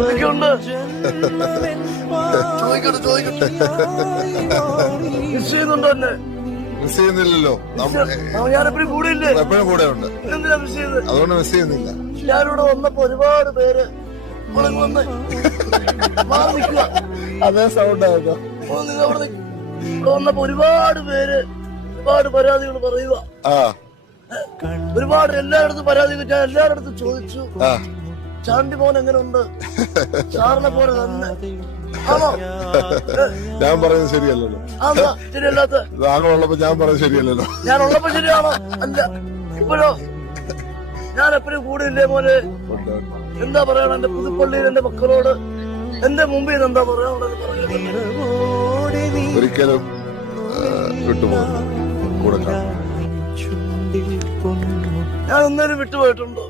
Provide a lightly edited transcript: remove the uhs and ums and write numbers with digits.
എന്തൊക്കെയുണ്ട്? ചോദിക്കട്ടെ. മിസ് ചെയ്യുന്നുണ്ടോ എന്നെ? മിസ് ചെയ്യുന്നില്ലല്ലോ. ഞാനെപ്പോഴും കൂടെ ഇല്ലേ? എപ്പോഴും കൂടെ ഉണ്ട്. എന്തിനാ മിസ് ചെയ്യുന്നത്? അതുകൊണ്ട് മിസ് ചെയ്യുന്നില്ല. ഞാനിവിടെ വന്നപ്പോ ഒരുപാട് പേര് വന്ന് മാറി നിൽക്കുക. അതേ സൗണ്ട് ആയിരുന്നു. നിങ്ങൾ ഇവിടെ വന്നപ്പോ ഒരുപാട് പേര് ഒരുപാട് പരാതികൾ പറയുക. ഒരുപാട് എല്ലായിടത്തും പരാതി ഞാൻ എല്ലായിടത്തും ചോദിച്ചു. ചാണ്ടി മോൻ എങ്ങനെയുണ്ട്? സാറിനെ പോലെ തന്നെ ആണോ? ഞാൻ പറയുന്നത് ശരിയല്ലല്ലോ. ശരിയല്ലാത്ത താങ്കളുള്ളപ്പോ ഞാൻ പറയുന്നത് ശരിയല്ലല്ലോ. ഞാനുള്ളപ്പോ ശരിയാണോ? അല്ല. ഇപ്പോഴോ? ഞാൻ എപ്പോഴും കൂടെ ഇല്ലേ മോനെ? എന്താ പറയണം എന്റെ പുതുപ്പള്ളിയിൽ എന്റെ മക്കളോട്? എന്റെ മുമ്പിൽ എന്താ പറയാനുള്ളത്? ഒരിക്കലും വിട്ടുപോകുന്നു. കൂടെ ഞാൻ ഒന്നേലും വിട്ടുപോയിട്ടുണ്ടോ?